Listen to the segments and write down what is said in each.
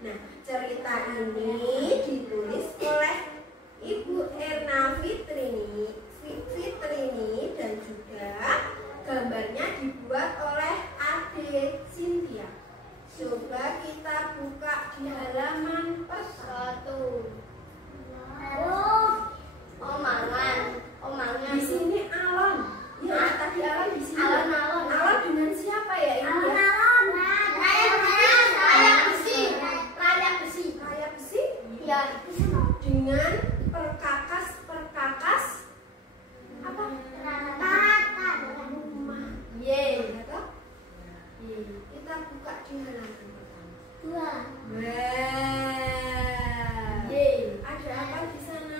Nah, cerita ini ditulis oleh Ibu Erna Fitrini dan juga gambarnya dibuat oleh Ade Cynthia. Coba kita buka di halaman 1. Omangan. Di sini Alon. Ya, tadi Alon di sini. Alon dengan siapa ya ini? Rayap besi. Ya. Dengan perkakas apa? Rumah. Ye, atau? Ye. Kita buka di halaman pertama. Ye. Ada apa di sana?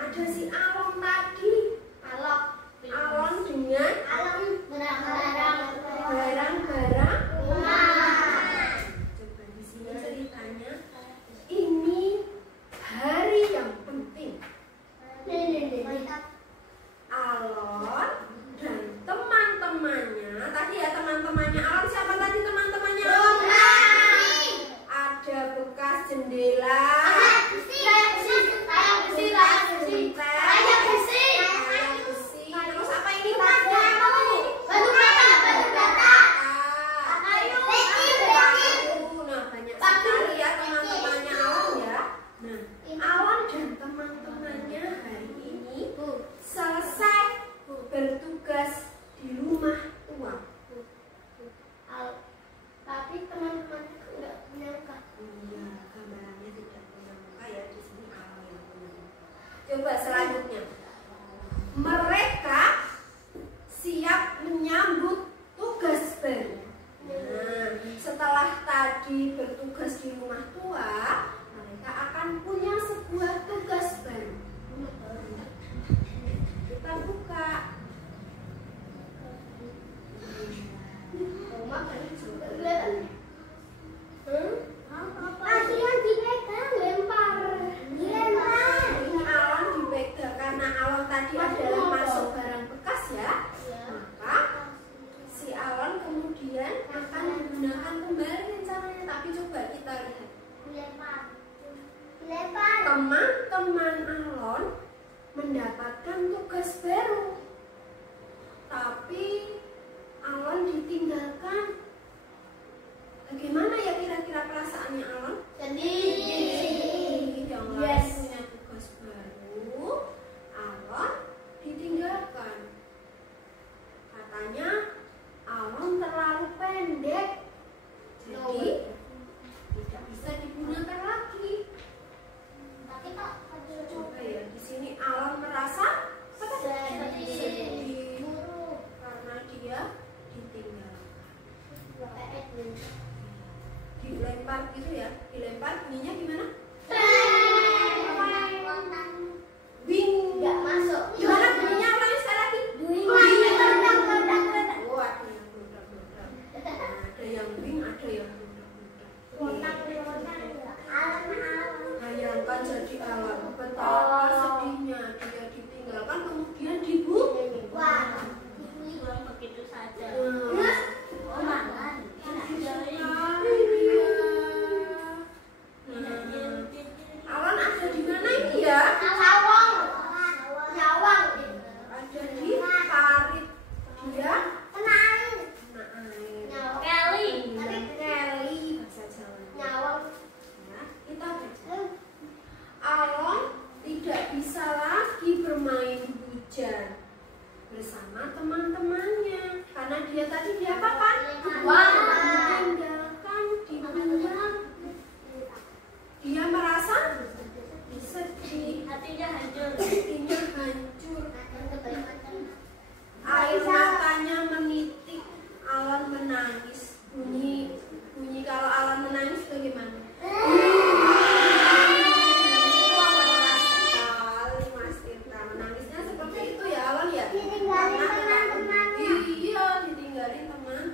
Ada si Alon tadi. Alon dengan barang-barang rumah. Coba di sini ceritanya. Ini hari yang penting. Alon dan teman-temannya. Tadi ya teman-temannya Alon. Siapa tadi teman-temannya Alon? Ada bekas jendela. Terus apa ini? Batu bata. Nah, banyak sekali ya teman-temannya Alon ya. Nah, Alon dan teman-temannya hari ini selesai bertugas di rumah tua. Tapi teman-temannya enggak punya muka. Iya, gambarannya tidak punya muka ya, di sini Alon yang punya muka. Coba selanjutnya. Mereka siap menyambut tugas baru. Nah, setelah tadi bertugas di rumah tua, mereka akan punya sebuah tugas baru. Kita buka. Rumah kan juga kelihatan. Ini Alon dipegang karena Alon tadi adalah masuk barang bekas ya. Maka si Alon kemudian akan menggunakan kembali rencananya. Tapi coba kita lihat. Teman-teman Alon mendapatkan tugas baru. Tapi Alon ditinggalkan. Bagaimana ya kira-kira perasaannya Alon? Sedih. Yang lain punya tugas baru, Alon ditinggalkan. Katanya Alon terlalu pendek, jadi tidak bisa digunakan lagi. Coba ya, di sini Alon merasa sedih karena dia ditinggalkan. Dilempar gitu ya, dilempar bunyinya gimana? Wing. Nggak masuk. Gimana bunyinya apa sekali lagi? Wing. Oh, ada yang meledak-meledak. Ada yang wing, ada yang meledak-meledak. Bayangkan jadi Alon, betapa sedihnya dia ditinggalkan kemudian dibuang. Begitu saja. Alon ada di mana ini ya? Nyawang. Ada di parit. Dia Kena air. Kelly bahasa Jawa. Nyawang. Ya, kita baca. Alon tidak bisa lagi bermain hujan bersama teman-temannya karena dia tadi diapakan? Ditinggalkan, dibuang. Dia merasa sedih, Hatinya hancur. air matanya menitik. Alon menangis. Bunyi kalau Alon menangis bagaimana? Mas Tirta menangisnya seperti itu ya Alon ya? Karena ditinggalin teman.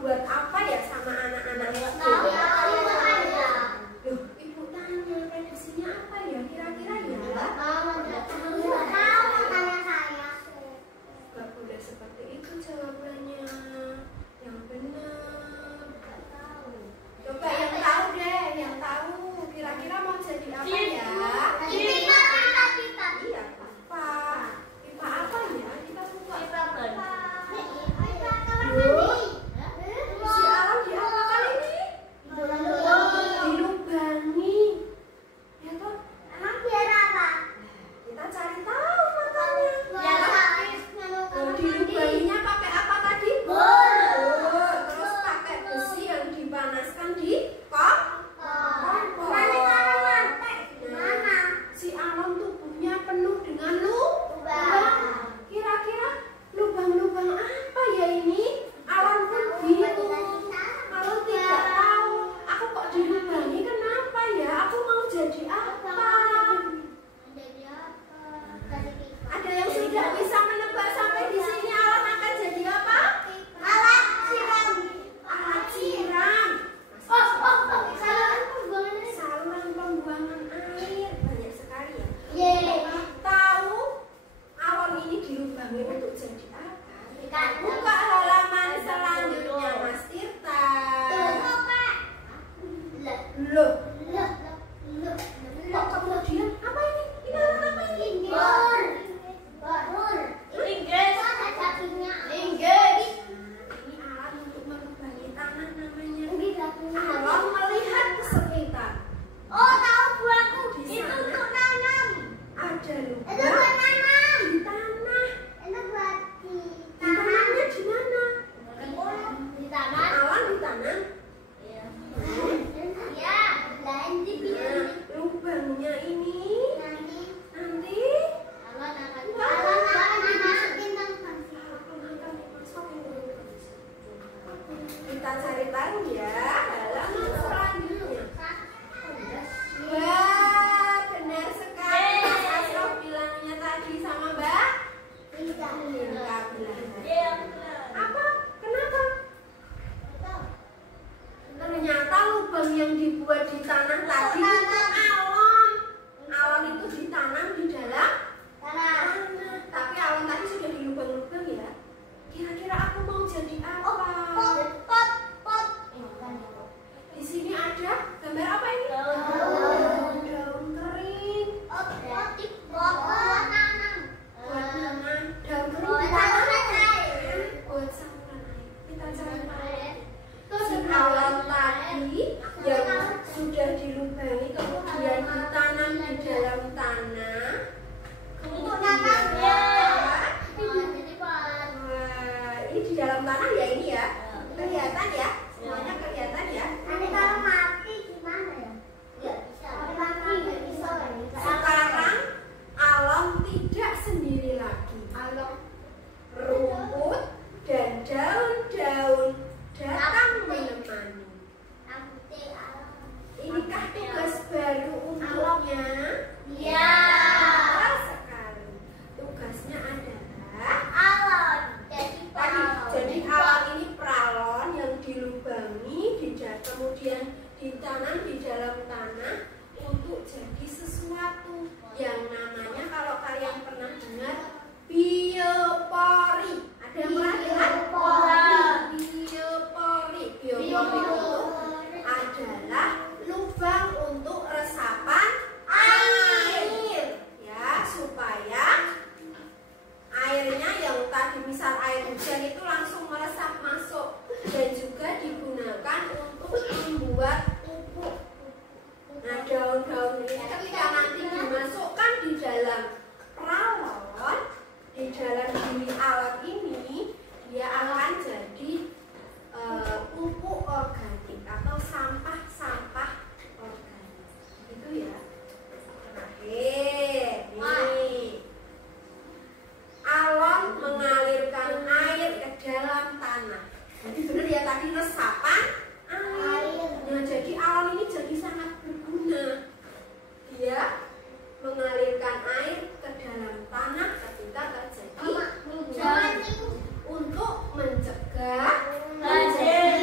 buat apa ya sama anak-anak SD? Loh, Ibu tanya prediksinya apa ya kira-kira ya? Gak boleh seperti itu jawabannya. Yang benar. Coba yang tahu deh, yang tahu kira-kira mau jadi apa ya? Iya, apa? Pipa apa ya? Kita lupa. Loh, si alam diapakan ini? Dilubangi. Ya toh? Kita cari tahu makanya. Dilubanginya pakai apa tadi? Terus pakai besi yang dipanaskan di kompor. Si alam tubuhnya penuh dengan lubang. Kira-kira lubang-lubang apa ya ini? Alam pun bingung. Alam tidak tahu. Aku kok dilubangi kenapa ya? Aku mau jadi apa? Ada yang sudah bisa menebak sampai di sini alam akan jadi apa? Alat siram. Saluran pembuangan air banyak sekali ya. Tahu awan ini dilubangi untuk jadi apa? Buka halaman selanjutnya Mas Tirta. Loh, kok kemudian apa ini? Ini alat apa ini? Ini alat untuk melubangi tanah namanya. Alam melihat ke sekitar. Di sana ada lubang di tanah. Tanahnya di mana? Alam di tanah. Lubangnya ini nanti kita cari tahu ya halaman selanjutnya. Wah, benar sekali Mas Asrof bilangnya tadi sama Mbak Inka bilang. Apa? Kenapa? Ternyata lubang yang dibuat di tanah tadi itu alam. Alam itu ditanam di dalam tanah. Tapi alam tadi sudah dilubang-lubang ya. Kira-kira aku mau jadi apa? Di sini ada gambar apa ini? Daun kering. Buat nanam. Daun kering buat saluran air. Kita cari tahu. Si alam tadi yang sudah dilubangi kemudian ditanam di dalam tanah. Ini di dalam tanah ya ini ya. Kelihatan ya? Semuanya kelihatan ya? Sekarang alam tidak sendiri lagi. Rumput dan daun-daun datang menemani. Inikah tugas baru untuknya? Ya. Sekali. Tugasnya adalah jadi alam ini pralon yang dilubangi, kemudian ditanam di dalam tanah untuk jadi sesuatu yang namanya kalau kalian pernah dengar biopori. Ada yang pernah dengar? Biopori. Biopori itu adalah lubang untuk resapan air, ya, supaya airnya yang tadi misal air hujan itu langsung meresap masuk dan juga digunakan untuk membuat pupuk. Nah, daun-daun ini ketika nanti dimasukkan di dalam peralon, di dalam diri alat ini, dia akan jadi pupuk organik atau sampah-sampah organik. Gitu ya. Terakhir, ini alon mengalirkan air ke dalam tanah. Jadi benar ya tadi resapan air. Nah, jadi alon ini jadi sangat berguna. Dia mengalirkan air ke dalam tanah ketika terjadi hujan untuk mencegah banjir.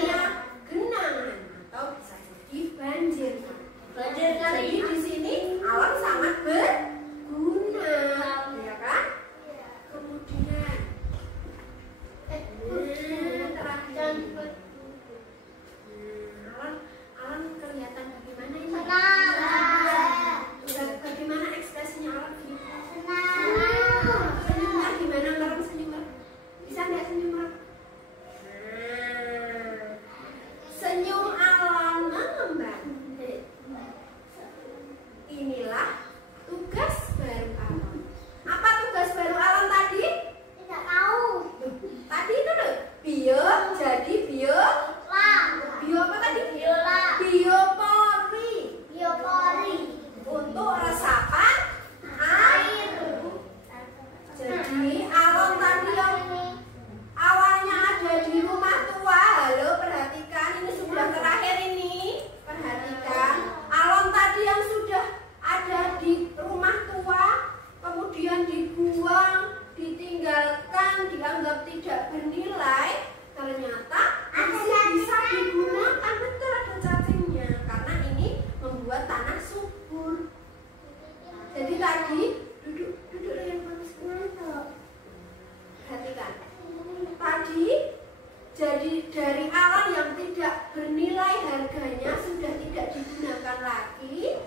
dari alam yang tidak bernilai harganya sudah tidak digunakan lagi.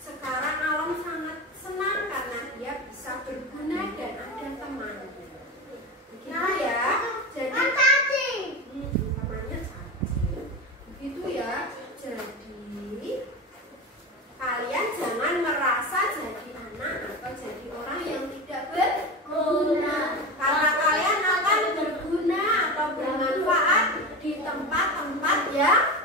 Sekarang alam sangat senang karena dia bisa berguna dan ada teman. Begitu ya. Jadi namanya cacing. Begitu ya. Jadi kalian jangan merasa jadi anak atau jadi orang yang tidak berguna, karena kalian akan berguna atau bermanfaat di tempat-tempat yang